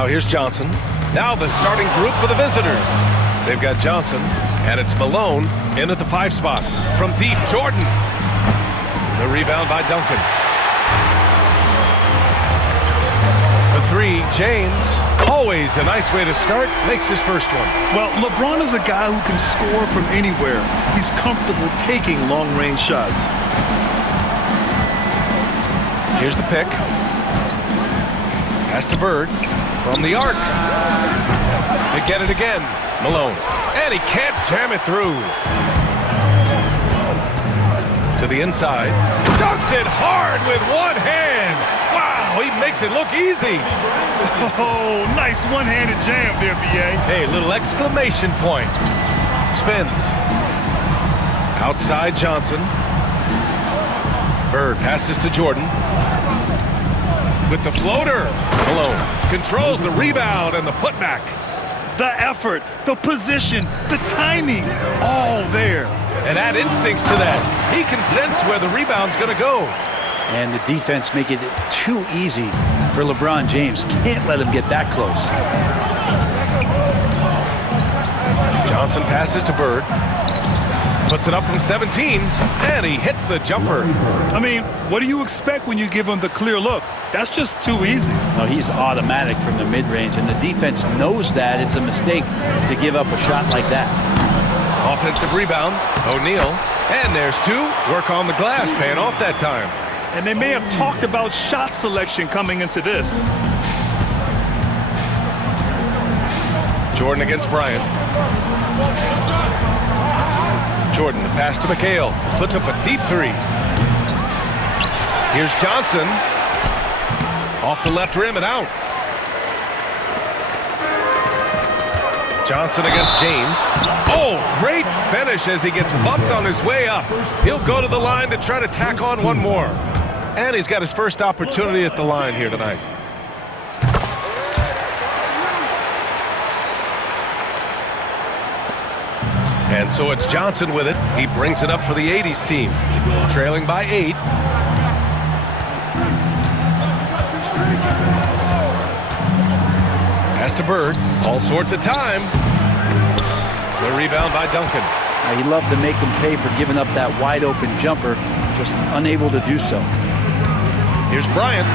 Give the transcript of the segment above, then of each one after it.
Now here's Johnson. Now the starting group for the visitors. They've got Johnson, and it's Malone in at the 5 spot. From deep, Jordan. The rebound by Duncan. The 3, James. Always a nice way to start. Makes his first one. Well, LeBron is a guy who can score from anywhere. He's comfortable taking long-range shots. Here's the pick. Pass to Bird. From the arc. They get it again. Malone. And he can't jam it through. To the inside. Dunks it hard with one hand. Wow, he makes it look easy. Oh, nice one-handed jam there, B.A. Hey, little exclamation point. Spins. Outside Johnson. Bird passes to Jordan. With the floater. Malone controls the rebound and the putback. The effort, the position, the timing, all there. And add instincts to that. He can sense where the rebound's going to go. And the defense make it too easy for LeBron James. Can't let him get that close. Johnson passes to Bird. Puts it up from 17, and he hits the jumper. I mean, what do you expect when you give him the clear look? That's just too easy. No, he's automatic from the mid-range, and the defense knows that it's a mistake to give up a shot like that. Offensive rebound, O'Neal, and there's 2. Work on the glass, paying off that time. And they may have talked about shot selection coming into this. Jordan against Bryant. Jordan, the pass to McHale. Puts up a deep 3. Here's Johnson. Off the left rim and out. Johnson against James. Oh, great finish as he gets bumped on his way up. He'll go to the line to try to tack on one more. And he's got his first opportunity at the line here tonight. And so it's Johnson with it. He brings it up for the 80s team. Trailing by 8. Pass to Bird. All sorts of time. The rebound by Duncan. He loved to make them pay for giving up that wide open jumper. Just unable to do so. Here's Bryant.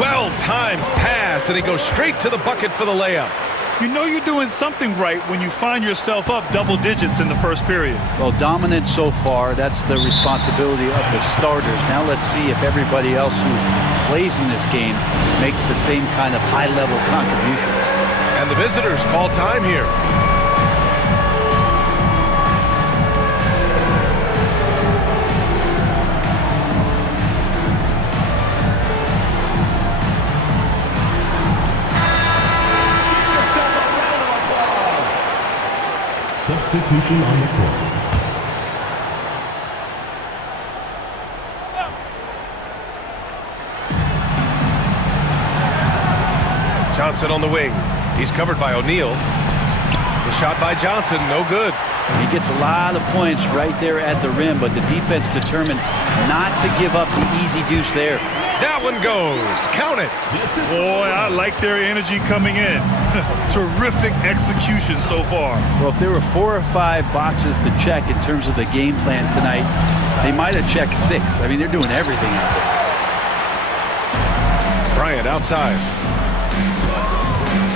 Well-timed pass, and he goes straight to the bucket for the layup. You know you're doing something right when you find yourself up double digits in the first period. Well, dominant so far. That's the responsibility of the starters. Now let's see if everybody else who plays in this game makes the same kind of high-level contributions. And the visitors call time here. Substitution on the court. Johnson on the wing. He's covered by O'Neal. The shot by Johnson, no good. He gets a lot of points right there at the rim, but the defense determined not to give up the easy deuce there. That one goes. Count it. Boy, I like their energy coming in. Terrific execution so far. Well, if there were 4 or 5 boxes to check in terms of the game plan tonight, they might have checked 6. I mean, they're doing everything out there. Bryant outside.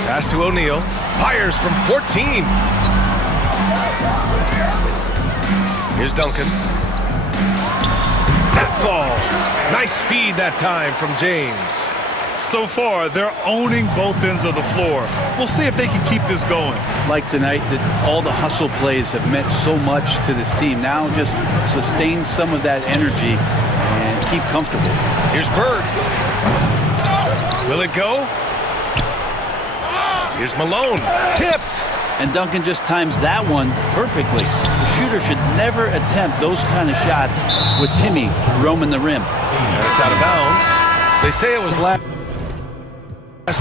Pass to O'Neal. Fires from 14. Here's Duncan. That falls. Nice feed that time from James. So far, they're owning both ends of the floor. We'll see if they can keep this going. Like tonight, that all the hustle plays have meant so much to this team. Now just sustain some of that energy and keep comfortable. Here's Bird. Will it go? Here's Malone. Tipped. And Duncan just times that one perfectly. The shooter should never attempt those kind of shots with Timmy roaming the rim. And it's out of bounds. They say it was last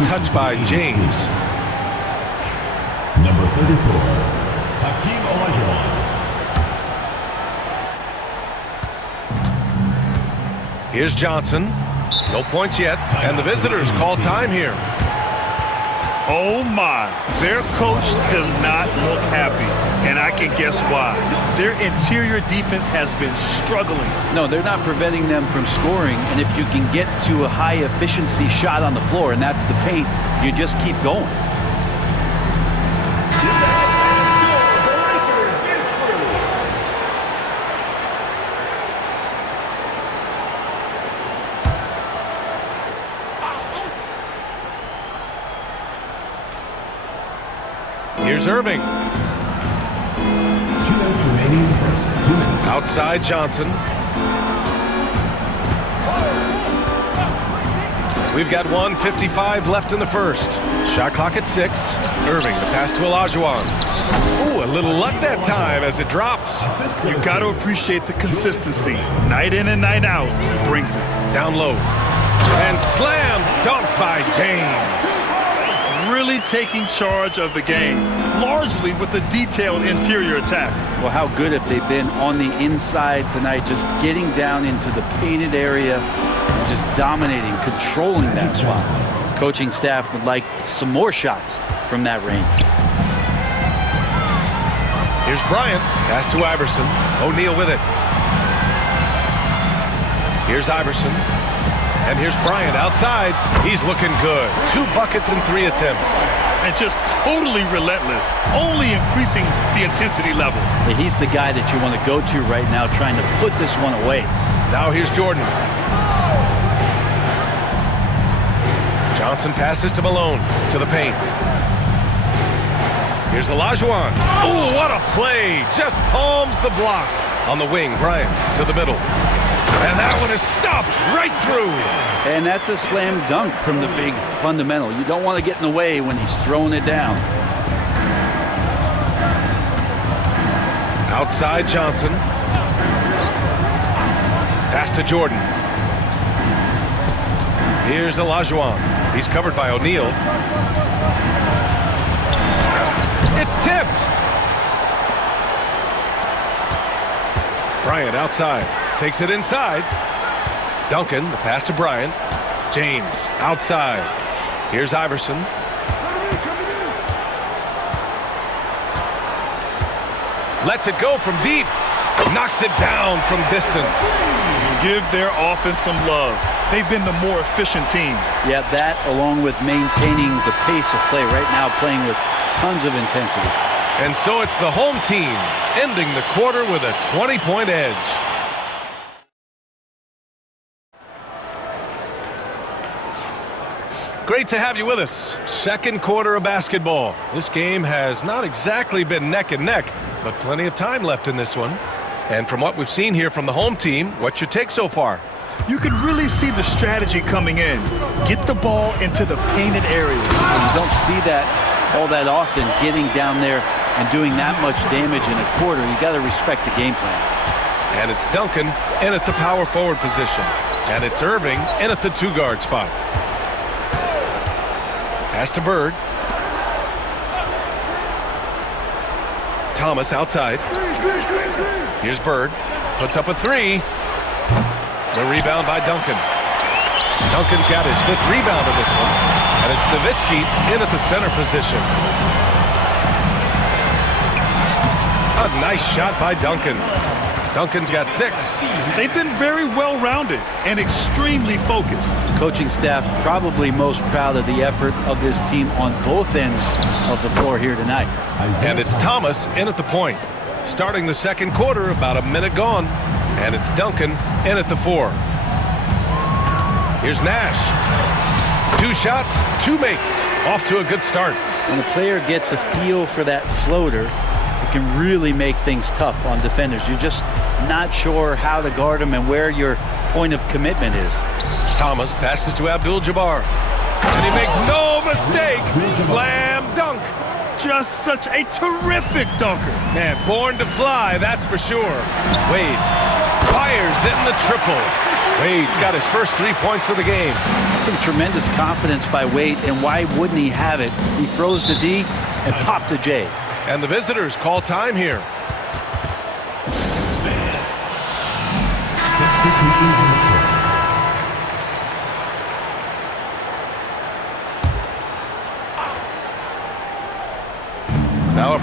touch by James. Number 34, Hakeem Olajuwon. Here's Johnson. No points yet, and the visitors call time here. Oh my, their coach does not look happy, and I can guess why. Their interior defense has been struggling. No, they're not preventing them from scoring, and if you can get to a high efficiency shot on the floor, and that's the paint, you just keep going. Here's Irving. 2 minutes remaining first. 2 minutes. Outside Johnson. We've got 1:55 left in the first. Shot clock at 6. Irving, the pass to Olajuwon. Ooh, a little luck that time as it drops. You got to appreciate the consistency. Night in and night out, he brings it. Down low. And slam dunk by James. Really taking charge of the game, largely with a detailed interior attack. Well, how good have they been on the inside tonight, just getting down into the painted area and just dominating, controlling that spot. Coaching staff would like some more shots from that range. Here's Bryant. Pass to Iverson. O'Neal with it. Here's Iverson. And here's Bryant outside. He's looking good. 2 buckets in 3 attempts. And just totally relentless, only increasing the intensity level. He's the guy that you want to go to right now, trying to put this one away. Now here's Jordan. Johnson passes to Malone, to the paint. Here's Olajuwon. Oh, what a play. Just palms the block. On the wing, Bryant to the middle. And that one is stuffed right through. And that's a slam dunk from the big fundamental. You don't want to get in the way when he's throwing it down. Outside Johnson. Pass to Jordan. Here's Olajuwon. He's covered by O'Neal. It's tipped. Bryant outside. Takes it inside. Duncan, the pass to Bryant. James, outside. Here's Iverson. Lets it go from deep. Knocks it down from distance. Give their offense some love. They've been the more efficient team. Yeah, that along with maintaining the pace of play right now, playing with tons of intensity. And so it's the home team ending the quarter with a 20-point edge. Great to have you with us. Second quarter of basketball. This game has not exactly been neck and neck, but plenty of time left in this one. And from what we've seen here from the home team, what's your take so far? You can really see the strategy coming in. Get the ball into the painted area. And you don't see that all that often, getting down there and doing that much damage in a quarter. You got to respect the game plan. And it's Duncan in at the power forward position. And it's Irving in at the 2-guard spot. Pass to Bird. Thomas outside. Here's Bird. Puts up a 3. The rebound by Duncan. Duncan's got his 5th rebound in this one. And it's Nowitzki in at the center position. A nice shot by Duncan. Duncan's got 6. They've been very well-rounded and extremely focused. The coaching staff probably most proud of the effort of this team on both ends of the floor here tonight. And it's Thomas in at the point. Starting the second quarter, about a minute gone. And it's Duncan in at the 4. Here's Nash. 2 shots, 2 makes. Off to a good start. When a player gets a feel for that floater, it can really make things tough on defenders. You're just not sure how to guard them and where your point of commitment is. Thomas passes to Abdul-Jabbar. And he makes no mistake. Slam dunk. Just such a terrific dunker. Man, born to fly, that's for sure. Wade fires in the triple. Wade's got his first 3 points of the game. Some tremendous confidence by Wade, and why wouldn't he have it? He throws the D and popped the J. And the visitors call time here. Substitution on the court.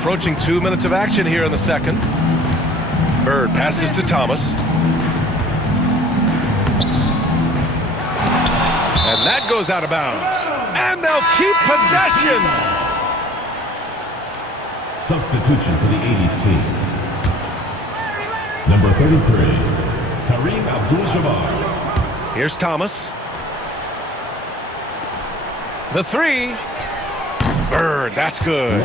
approaching 2 minutes of action here in the second. Bird passes to Thomas. And that goes out of bounds. And they'll keep possession. Substitution for the 80s team. Number 33, Kareem Abdul-Jabbar. Here's Thomas. The three. Bird, that's good.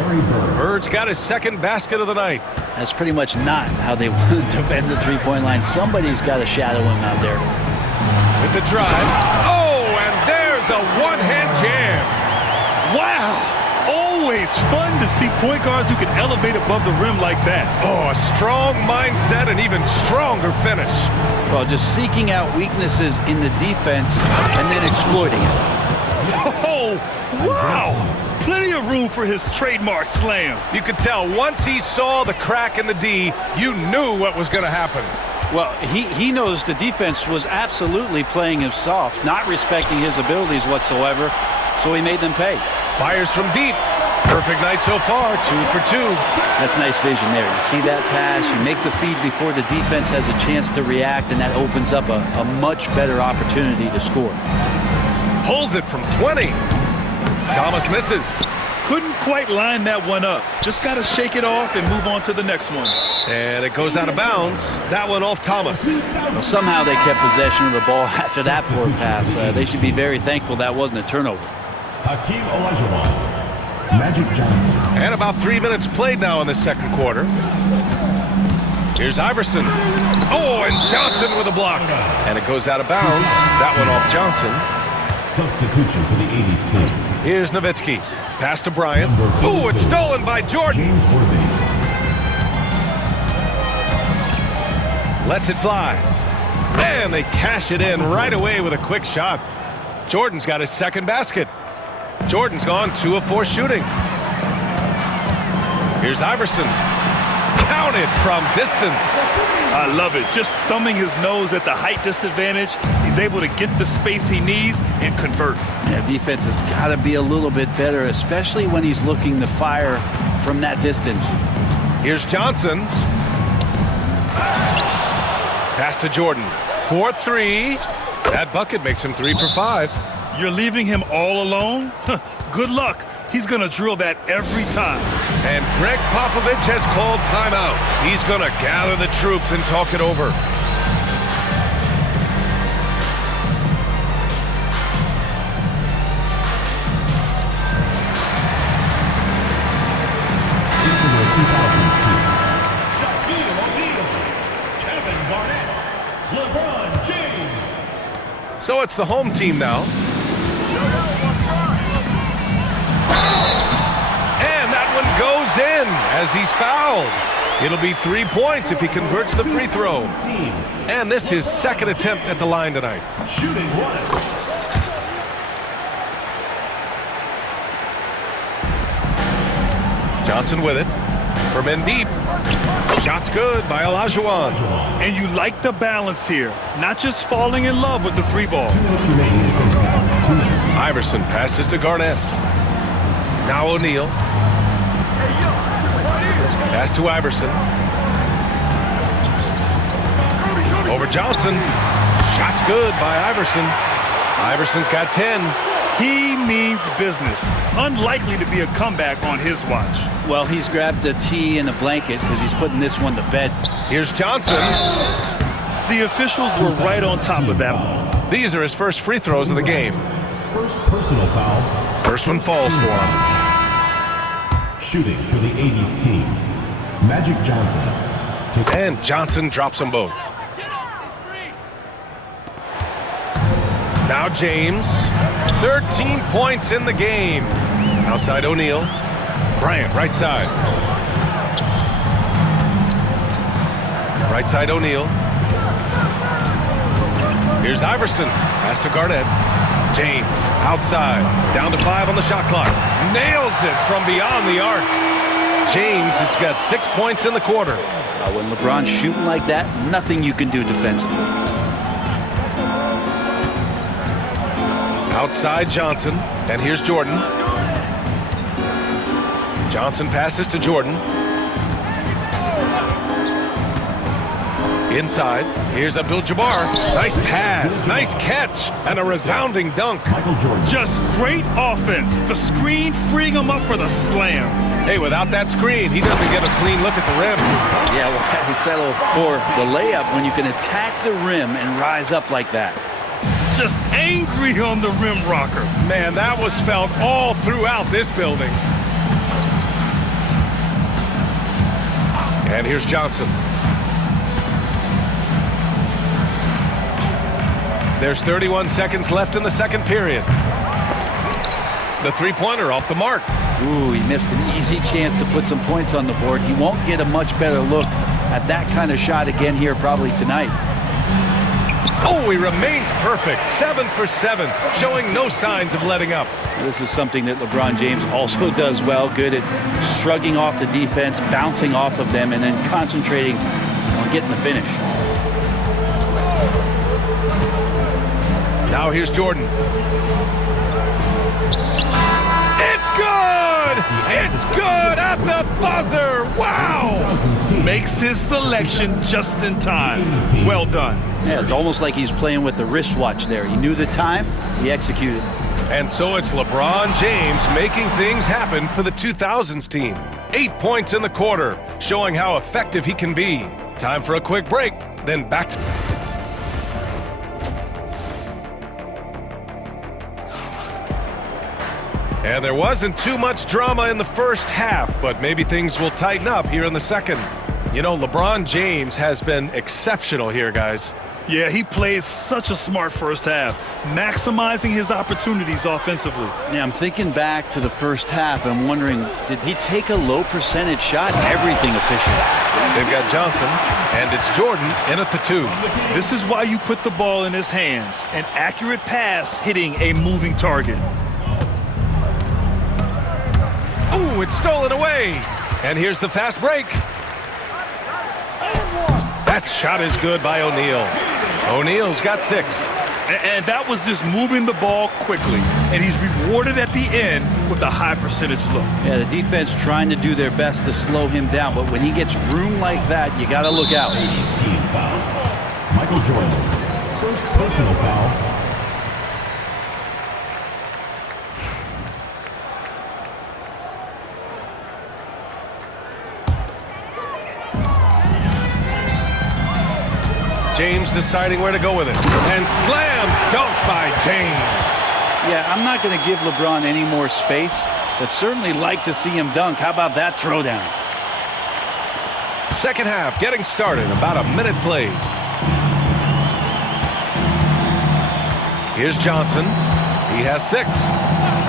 Bird's got his second basket of the night. That's pretty much not how they want to defend the three-point line. Somebody's got to shadow him out there. With the drive. Oh, and there's a one-hand jam. Wow! Always fun to see point guards who can elevate above the rim like that. Oh, a strong mindset and even stronger finish. Well, just seeking out weaknesses in the defense and then exploiting it. Oh, wow! Plenty of room for his trademark slam. You could tell once he saw the crack in the D, you knew what was going to happen. Well, he knows the defense was absolutely playing him soft, not respecting his abilities whatsoever, so he made them pay. Fires from deep. Perfect night so far, 2 for 2. That's nice vision there. You see that pass, you make the feed before the defense has a chance to react, and that opens up a much better opportunity to score. Pulls it from 20. Thomas misses. Couldn't quite line that one up. Just got to shake it off and move on to the next one. And it goes out of bounds. That one off Thomas. Well, somehow they kept possession of the ball after that poor pass. They should be very thankful that wasn't a turnover. Hakeem Olajuwon, Magic Johnson. And about 3 minutes played now in the second quarter. Here's Iverson. Oh, and Johnson with a block. And it goes out of bounds. That one off Johnson. Substitution for the 80s team. Here's Nowitzki. Pass to Bryant. Oh, it's stolen by Jordan. James Worthy. Lets it fly. And they cash it in right away with a quick shot. Jordan's got his second basket. Jordan's gone 2 of 4 shooting. Here's Iverson. Counted from distance. I love it. Just thumbing his nose at the height disadvantage. He's able to get the space he needs and convert. Yeah, defense has got to be a little bit better, especially when he's looking to fire from that distance. Here's Johnson. Pass to Jordan. 4-3. That bucket makes him 3 for 5. You're leaving him all alone? Good luck. He's going to drill that every time. And Greg Popovich has called timeout. He's going to gather the troops and talk it over. Shaquille O'Neal, Kevin Garnett, LeBron James. So it's the home team now. And that one goes in as he's fouled. It'll be 3 points if he converts the free throw. And this is his second attempt at the line tonight. Shooting one. Johnson with it. From in deep. Shot's good by Olajuwon. And you like the balance here. Not just falling in love with the 3 ball. 2 minutes remaining in the first half. 2 minutes. Iverson passes to Garnett. Now O'Neal. Pass to Iverson. Over Johnson. Shot's good by Iverson. Iverson's got 10. He means business. Unlikely to be a comeback on his watch. Well, he's grabbed a tee and a blanket because he's putting this one to bed. Here's Johnson. The officials were right on top of that one. These are his first free throws of the game. First personal foul. First one falls for him. Shooting for the 80s team. Magic Johnson. And Johnson drops them both. Now James. 13 points in the game. Outside O'Neal. Bryant, right side. Right side O'Neal. Here's Iverson. Pass to Garnett. James, outside. Down to 5 on the shot clock. Nails it from beyond the arc. James has got 6 points in the quarter. When LeBron's shooting like that, nothing you can do defensively. Outside Johnson. And here's Jordan. Johnson passes to Jordan. Inside, here's Abdul-Jabbar. Nice pass, nice catch, and a resounding dunk. Just great offense. The screen freeing him up for the slam. Hey, without that screen, he doesn't get a clean look at the rim. Yeah, well, he settled for the layup when you can attack the rim and rise up like that. Just angry on the rim rocker. Man, that was felt all throughout this building. And here's Johnson. There's 31 seconds left in the second period. The three-pointer off the mark. Ooh, he missed an easy chance to put some points on the board. He won't get a much better look at that kind of shot again here probably tonight. Oh, he remains perfect. 7 for 7, showing no signs of letting up. This is something that LeBron James also does well. Good at shrugging off the defense, bouncing off of them, and then concentrating on getting the finish. Now here's Jordan. It's good! It's good at the buzzer! Wow! Makes his selection just in time. Well done. Yeah, it's almost like he's playing with the wristwatch there. He knew the time, he executed. And so it's LeBron James making things happen for the 2000s team. 8 points in the quarter, showing how effective he can be. Time for a quick break, then back to... And there wasn't too much drama in the first half, but maybe things will tighten up here in the second. You know, LeBron James has been exceptional here, guys. Yeah, he played such a smart first half, maximizing his opportunities offensively. Yeah, I'm thinking back to the first half and I'm wondering, did he take a low percentage shot? Everything efficient. They've got Johnson, and it's Jordan in at the 2. This is why you put the ball in his hands. An accurate pass hitting a moving target. Oh, it's stolen away. And here's the fast break. That shot is good by O'Neal. O'Neal's got 6. And that was just moving the ball quickly. And he's rewarded at the end with a high percentage look. Yeah, the defense trying to do their best to slow him down, but when he gets room like that, you got to look out. 80s team foul. Michael Jordan. First personal foul. James deciding where to go with it. And slam dunk by James. Yeah, I'm not going to give LeBron any more space, but certainly like to see him dunk. How about that throwdown? Second half getting started. About a minute played. Here's Johnson. He has 6.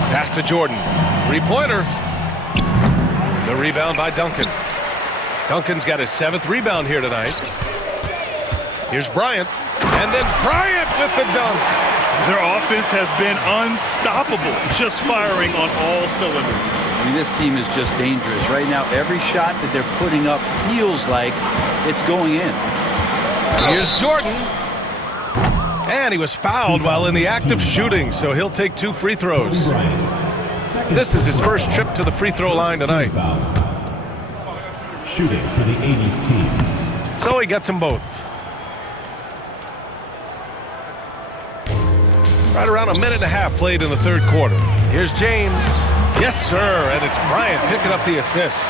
Pass to Jordan. Three-pointer. The rebound by Duncan. Duncan's got his 7th rebound here tonight. Here's Bryant, and then Bryant with the dunk. Their offense has been unstoppable, just firing on all cylinders. I mean, this team is just dangerous. Right now, every shot that they're putting up feels like it's going in. Here's Jordan. And he was fouled while in the act of shooting, so he'll take 2 free throws. This is his first trip to the free throw line tonight. Shooting for the 80s team. So he gets them both. Right around a minute and a half played in the third quarter. Here's James. Yes, sir. And it's Bryant picking up the assist.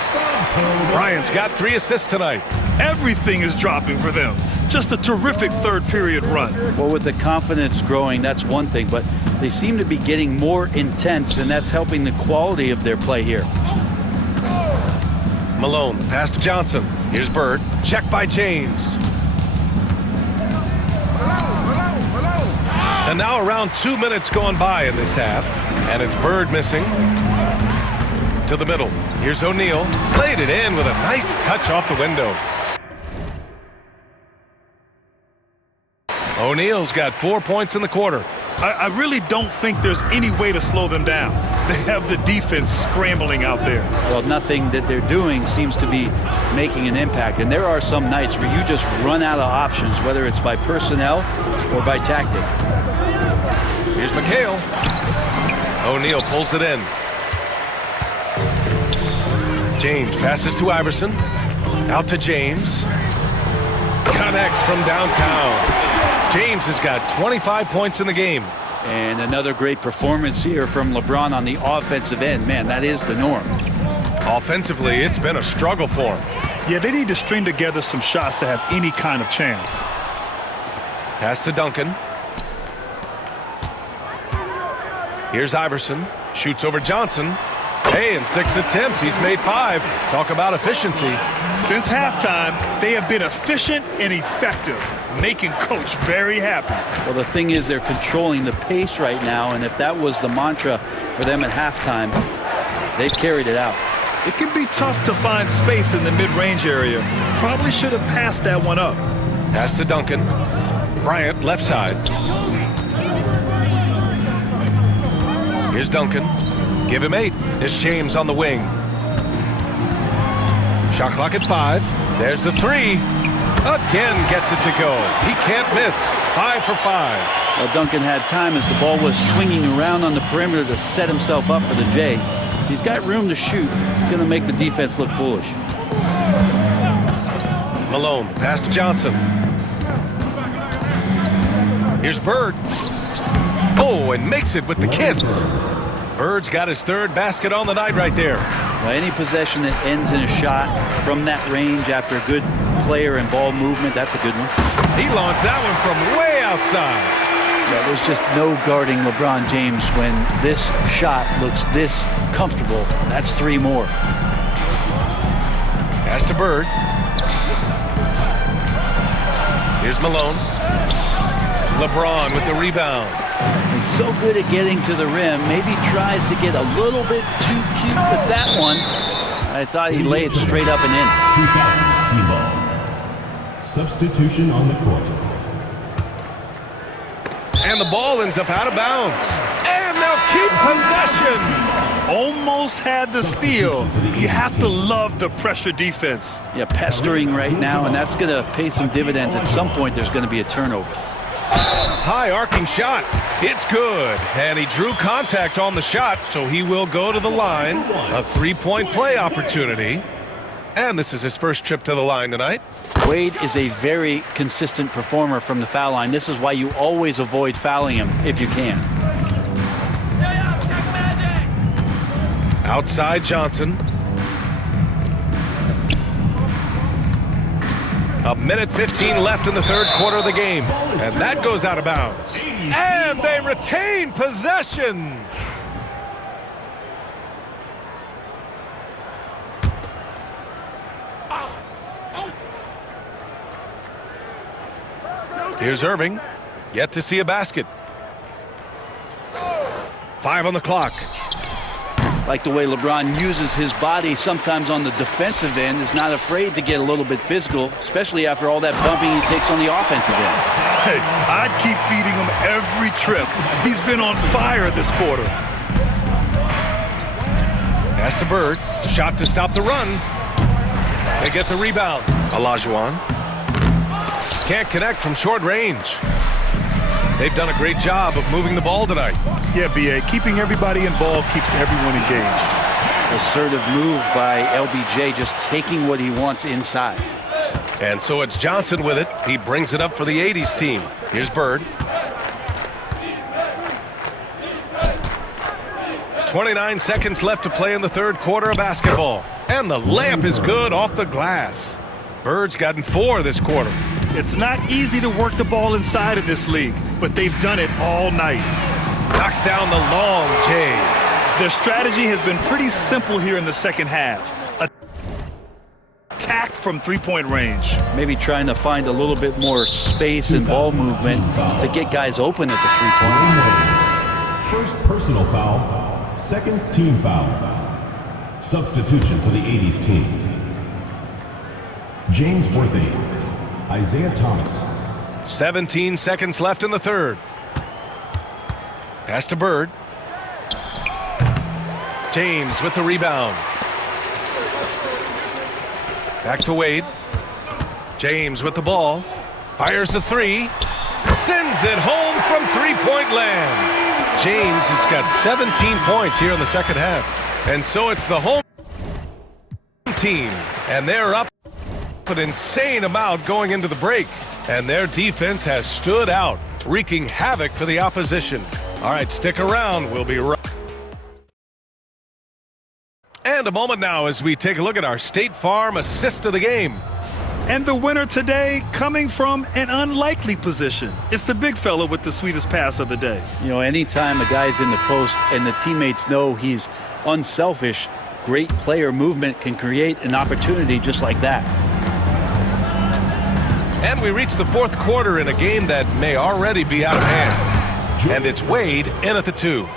Bryant's got 3 assists tonight. Everything is dropping for them. Just a terrific third period run. Well, with the confidence growing, that's one thing, but they seem to be getting more intense, and that's helping the quality of their play here. Malone, pass to Johnson. Here's Bird. Check by James. And now around 2 minutes going by in this half. And it's Bird missing. To the middle. Here's O'Neal. Played it in with a nice touch off the window. O'Neal's got 4 points in the quarter. I really don't think there's any way to slow them down. They have the defense scrambling out there. Well, nothing that they're doing seems to be making an impact. And there are some nights where you just run out of options, whether it's by personnel or by tactic. Here's McHale. O'Neal pulls it in. James passes to Iverson. Out to James. Connects from downtown. James has got 25 points in the game. And another great performance here from LeBron on the offensive end. Man, that is the norm. Offensively, it's been a struggle for him. Yeah, they need to string together some shots to have any kind of chance. Pass to Duncan. Here's Iverson. Shoots over Johnson. Hey, in 6 attempts, he's made 5. Talk about efficiency. Since halftime, they have been efficient and effective, making Coach very happy. Well, the thing is, they're controlling the pace right now, and if that was the mantra for them at halftime, they've carried it out. It can be tough to find space in the mid-range area. Probably should have passed that one up. Pass to Duncan. Bryant, left side. Here's Duncan. Give him 8. It's James on the wing. Shot clock at 5. There's the 3. Again gets it to go. He can't miss. 5 for 5. Well, Duncan had time as the ball was swinging around on the perimeter to set himself up for the J. If he's got room to shoot, he's going to make the defense look foolish. Malone, pass to Johnson. Here's Bird. Oh, and makes it with the kiss. Bird's got his 3rd basket on the night right there. Well, any possession that ends in a shot from that range after a good player and ball movement, that's a good one. He launched that one from way outside. Yeah, there's just no guarding LeBron James when this shot looks this comfortable. That's 3 more. Pass to Bird. Here's Malone. LeBron with the rebound. He's so good at getting to the rim. Maybe tries to get a little bit too cute with that one. I thought he laid it straight up and in. 2000s team ball. Substitution on the court. And the ball ends up out of bounds. And they'll keep possession. Almost had the steal. You have to love the pressure defense. Yeah, pestering right now, and that's going to pay some dividends. At some point, there's going to be a turnover. High arcing shot. It's good. And he drew contact on the shot, so he will go to the line. A 3-point play opportunity. And this is his first trip to the line tonight. Wade is a very consistent performer from the foul line. This is why you always avoid fouling him if you can. Outside Johnson. A minute 15 left in the 3rd quarter of the game. And that goes out of bounds. And they retain possession. Here's Irving. Yet to see a basket. 5 on the clock. Like the way LeBron uses his body sometimes on the defensive end, is not afraid to get a little bit physical, especially after all that bumping he takes on the offensive end. Hey, I'd keep feeding him every trip. He's been on fire this quarter. Pass to Bird. Shot to stop the run. They get the rebound. Olajuwon. Can't connect from short range. They've done a great job of moving the ball tonight. Yeah, B.A., keeping everybody involved keeps everyone engaged. Assertive move by LBJ, just taking what he wants inside. And so it's Johnson with it. He brings it up for the 80s team. Here's Bird. 29 seconds left to play in the 3rd quarter of basketball. And the layup is good off the glass. Bird's gotten 4 this quarter. It's not easy to work the ball inside of this league, but they've done it all night. Knocks down the long J. Their strategy has been pretty simple here in the 2nd half. Attack from 3-point range. Maybe trying to find a little bit more space and ball movement to get guys open at the 3-point line. First personal foul, 2nd team foul. Substitution for the 80s team. James Worthy, Isaiah Thomas. 17 seconds left in the 3rd. Pass to Bird. James with the rebound. Back to Wade. James with the ball. Fires the 3. Sends it home from 3-point land. James has got 17 points here in the 2nd half. And so it's the home team, and they're up an insane amount going into the break. And their defense has stood out, wreaking havoc for the opposition. All right, stick around. We'll be right. And a moment now as we take a look at our State Farm assist of the game. And the winner today coming from an unlikely position. It's the big fella with the sweetest pass of the day. You know, anytime a guy's in the post and the teammates know he's unselfish, great player movement can create an opportunity just like that. And we reach the fourth quarter in a game that may already be out of hand. And it's Wade in at the 2.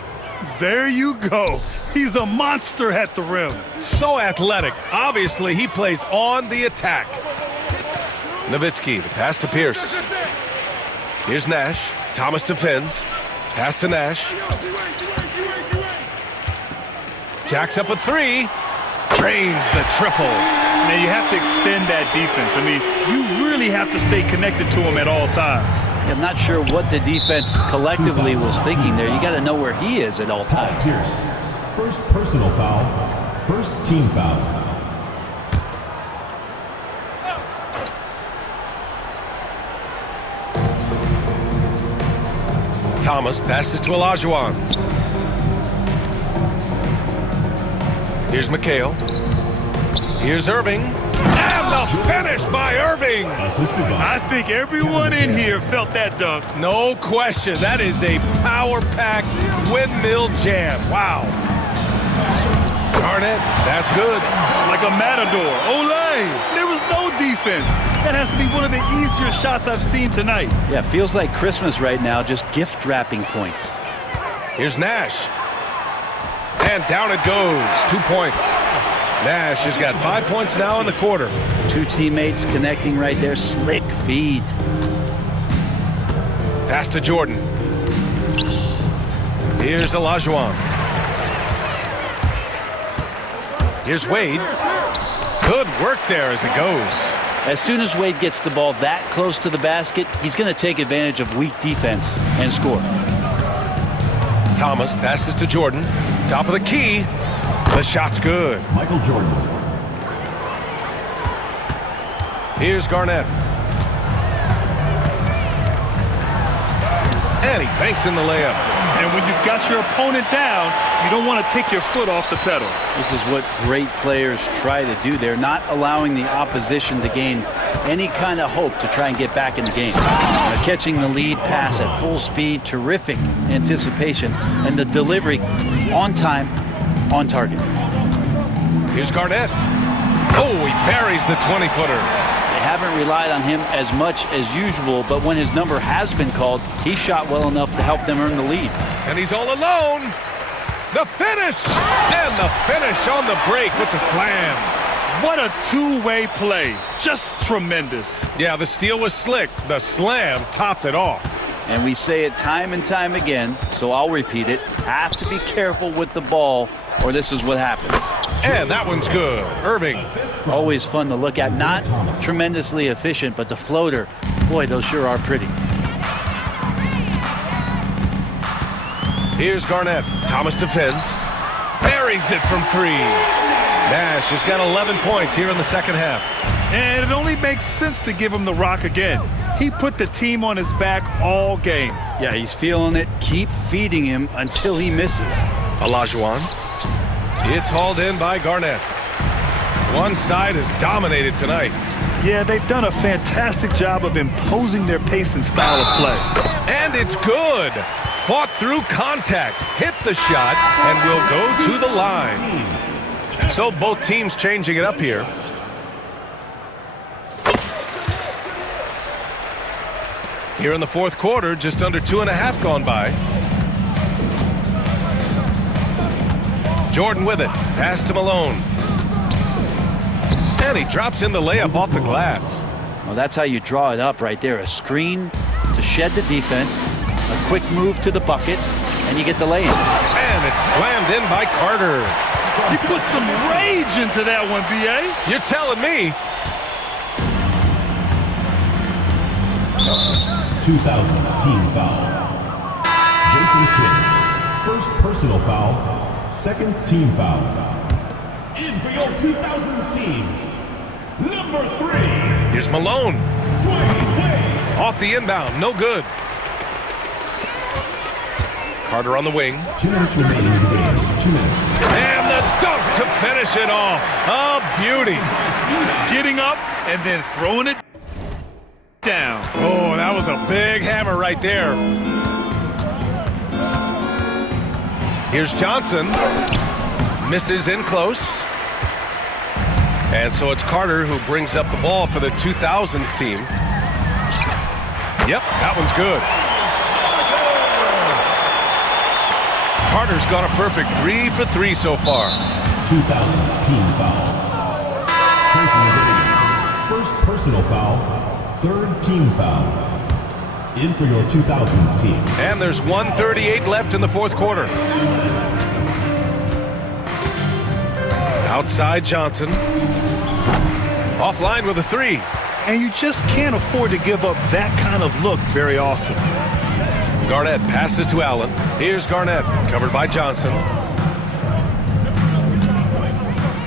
There you go. He's a monster at the rim. So athletic. Obviously, he plays on the attack. Nowitzki, the pass to Pierce. Here's Nash. Thomas defends. Pass to Nash. Jacks up a 3. Drains the triple. Now you have to extend that defense. I mean, you really have to stay connected to him at all times. I'm not sure what the defense collectively was thinking there. You got to know where he is at all times. Pierce, first personal foul, first team foul. Thomas passes to Olajuwon. Here's McHale. Here's Irving. And the finish by Irving. I think everyone in here felt that dunk. No question. That is a power-packed windmill jam. Wow. Garnett, that's good. Like a matador. Olay! There was no defense. That has to be one of the easier shots I've seen tonight. Yeah, feels like Christmas right now, just gift wrapping points. Here's Nash. And down it goes. 2 points. Nash has got 5 points now in the quarter. 2 teammates connecting right there. Slick feed. Pass to Jordan. Here's Olajuwon. Here's Wade. Good work there as it goes. As soon as Wade gets the ball that close to the basket, he's going to take advantage of weak defense and score. Thomas passes to Jordan. Top of the key. The shot's good. Michael Jordan. Here's Garnett. And he banks in the layup. And when you've got your opponent down, you don't want to take your foot off the pedal. This is what great players try to do. They're not allowing the opposition to gain any kind of hope to try and get back in the game. Catching the lead pass at full speed, terrific anticipation, and the delivery on time, on target. Here's Garnett. Oh, he buries the 20-footer. They haven't relied on him as much as usual, but when his number has been called, he shot well enough to help them earn the lead. And he's all alone. The finish! And the finish on the break with the slam. What a two-way play. Just tremendous. Yeah, the steal was slick. The slam topped it off. And we say it time and time again, so I'll repeat it. Have to be careful with the ball, or this is what happens. And that one's good. Irving. Always fun to look at. Not tremendously efficient, but the floater, boy, those sure are pretty. Here's Garnett. Thomas defends. Buries it from 3. Nash has got 11 points here in the second half. And it only makes sense to give him the rock again. He put the team on his back all game. Yeah, he's feeling it. Keep feeding him until he misses. Olajuwon. It's hauled in by Garnett. One side has dominated tonight. Yeah, they've done a fantastic job of imposing their pace and style of play. And it's good. Fought through contact, hit the shot, and will go to the line. So both teams changing it up here. Here in the fourth quarter, just under 2.5 gone by. Jordan with it. Pass to Malone. And he drops in the layup off the glass. Well, that's how you draw it up right there. A screen to shed the defense, a quick move to the bucket, and you get the lay-in. And it's slammed in by Carter. He put some rage into that one, B.A. You're telling me. 2000's team foul. Jason Kidd, first personal foul, second team foul. In for your 2000s team, number 3. Here's Malone. Dwayne Wade. Off the inbound, no good. Carter on the wing. 2 minutes remaining in the game. 2 minutes. And the dunk to finish it off. A beauty. Getting up and then throwing it down. Oh, that was a big hammer right there. Here's Johnson. Misses in close. And so it's Carter who brings up the ball for the 2000s team. Yep, that one's good. Carter's got a perfect 3 for 3 so far. 2000s team foul. Tracy McGrady. First personal foul. Third team foul. In for your 2000s team. And there's 1:38 left in the fourth quarter. Outside Johnson. Offline with a 3. And you just can't afford to give up that kind of look very often. Garnett passes to Allen. Here's Garnett, covered by Johnson.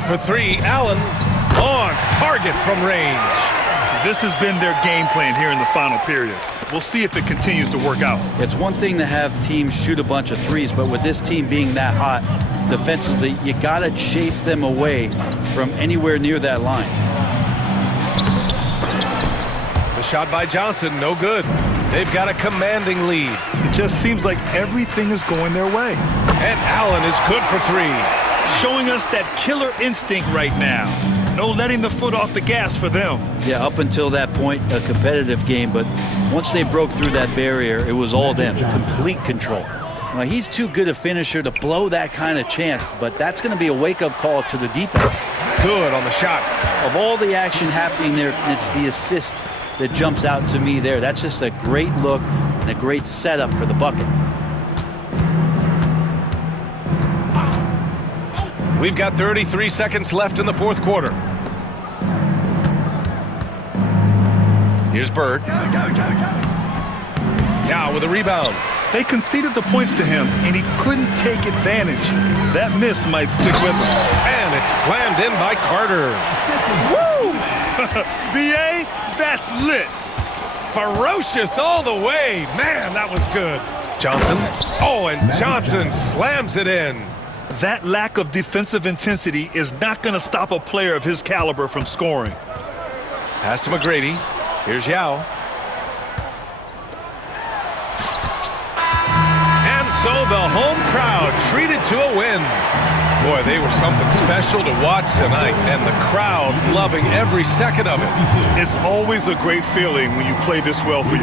For 3, Allen on target from range. This has been their game plan here in the final period. We'll see if it continues to work out. It's one thing to have teams shoot a bunch of threes, but with this team being that hot defensively, you got to chase them away from anywhere near that line. The shot by Johnson, no good. They've got a commanding lead. It just seems like everything is going their way. And Allen is good for 3. Showing us that killer instinct right now. No letting the foot off the gas for them. Yeah, up until that point, a competitive game, but once they broke through that barrier, it was all them, complete control. Now, he's too good a finisher to blow that kind of chance, but that's going to be a wake-up call to the defense. Good on the shot. Of all the action happening there, it's the assist that jumps out to me there. That's just a great look and a great setup for the bucket. We've got 33 seconds left in the fourth quarter. Here's Bird. Now with a rebound. They conceded the points to him, and he couldn't take advantage. That miss might stick with him. And it's slammed in by Carter. Woo! B.A., that's lit. Ferocious all the way. Man, that was good. Johnson. Oh, and Johnson slams it in. That lack of defensive intensity is not going to stop a player of his caliber from scoring. Pass to McGrady. Here's Yao. And so the home crowd treated to a win. Boy, they were something special to watch tonight, and the crowd loving every second of it. It's always a great feeling when you play this well for